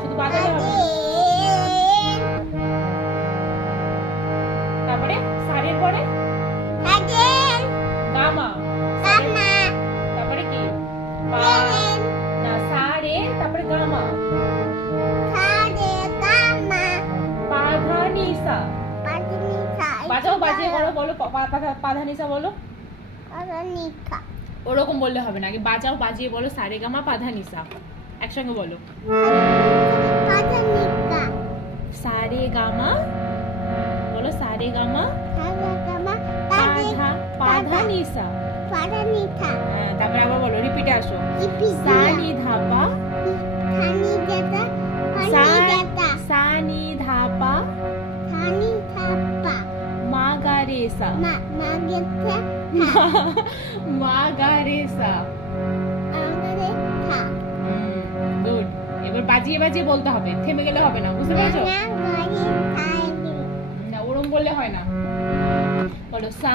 শুধু বাজালে হবে না। তারপরে সারের পরে গামা। তারপরে কি না সারে, তারপরে গামা। পাধানিসা। বাজাও, বাজিয়ে বলো, বলো পাধানিসা বলো। ওরকম বললে হবে না, আগে বাজাও, বাজিয়ে বলো সারে গামা পাধানিসা। একসঙ্গে বলো সারে গামা, বলো সারে গামা পাধানিসা। হ্যাঁ, তারপরে আবার বলো, রিপিটে আসো। সানি ধাপা, সানি ধাপা মাগারেসা, মাগারেসা। গুড। এবার বাজিয়ে বাজিয়ে বলতে হবে, থেমে গেলে হবে না, বুঝতে পেরেছো? না, ওরম বললে হয় না। বলো সা